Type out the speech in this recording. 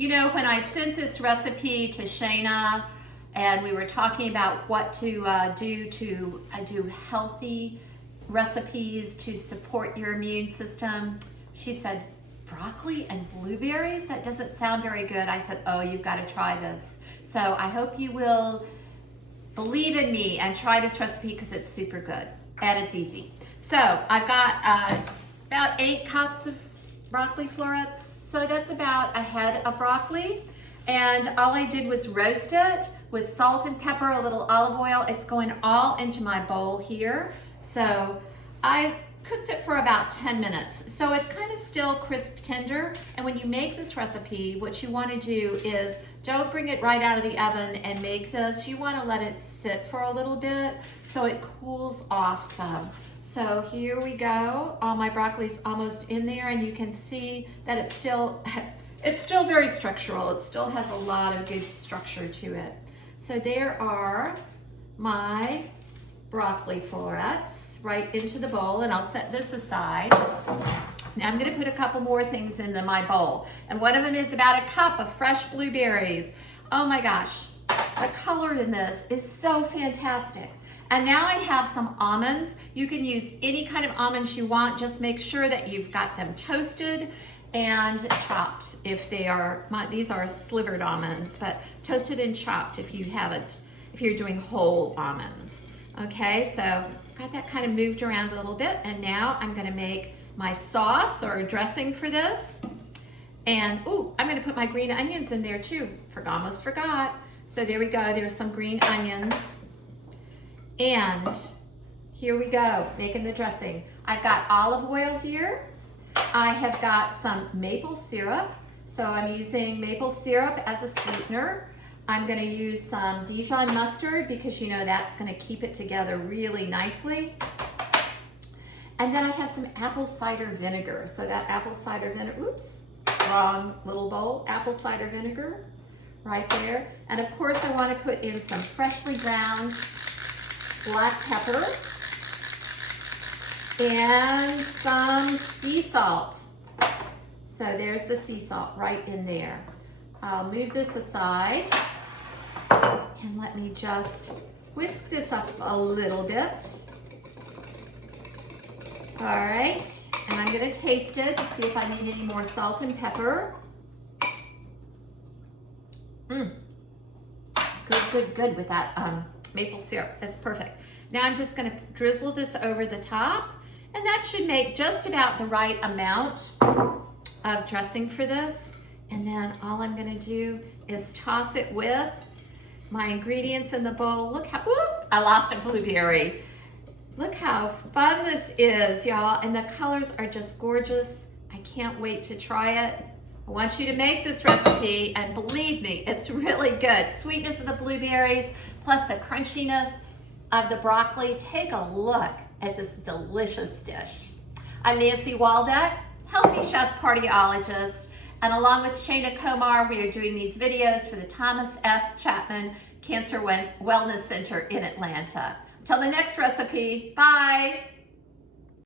You know, when I sent this recipe to Shayna and we were talking about what to do healthy recipes to support your immune system, she said, broccoli and blueberries? That doesn't sound very good. I said, oh, you've got to try this. So I hope you will believe in me and try this recipe because it's super good and it's easy. So I've got about 8 cups of broccoli florets. So that's about a head of broccoli. And all I did was roast it with salt and pepper, a little olive oil. It's going all into my bowl here. So I cooked it for about 10 minutes. So it's kind of still crisp tender. And when you make this recipe, what you want to do is don't bring it right out of the oven and make this. You want to let it sit for a little bit so it cools off some. So here we go. All my broccoli's almost in there, and you can see that it's still very structural. It still has a lot of good structure to it. So there are my broccoli florets right into the bowl, and I'll set this aside. Now I'm gonna put a couple more things in my bowl, and one of them is about a cup of fresh blueberries. Oh my gosh, the color in this is so fantastic. And now I have some almonds. You can use any kind of almonds you want. Just make sure that you've got them toasted and chopped if they are, these are slivered almonds, but toasted and chopped if you haven't, if you're doing whole almonds. Okay, so got that kind of moved around a little bit, and now I'm gonna make my sauce or dressing for this. And ooh, I'm gonna put my green onions in there too. Almost forgot. So there we go, there's some green onions. And here we go, making the dressing. I've got olive oil here. I have got some maple syrup. So I'm using maple syrup as a sweetener. I'm gonna use some Dijon mustard because you know that's gonna keep it together really nicely. And then I have some apple cider vinegar. So that apple cider vinegar, oops, wrong little bowl, apple cider vinegar right there. And of course I wanna put in some freshly ground black pepper and some sea salt. So there's the sea salt right in there. I'll move this aside and let me just whisk this up a little bit. All right, and I'm gonna taste it to see if I need any more salt and pepper. Good with that maple syrup. That's perfect. Now I'm just gonna drizzle this over the top, and that should make just about the right amount of dressing for this. And then all I'm gonna do is toss it with my ingredients in the bowl. Look how, whoop, I lost a blueberry. Look how fun this is, y'all. And the colors are just gorgeous. I can't wait to try it. I want you to make this recipe, and believe me, it's really good. Sweetness of the blueberries, plus the crunchiness of the broccoli. Take a look at this delicious dish. I'm Nancy Waldeck, Healthy Chef Cardiologist, and along with Shayna Komar, we are doing these videos for the Thomas F. Chapman Cancer Wellness Center in Atlanta. Until the next recipe, bye.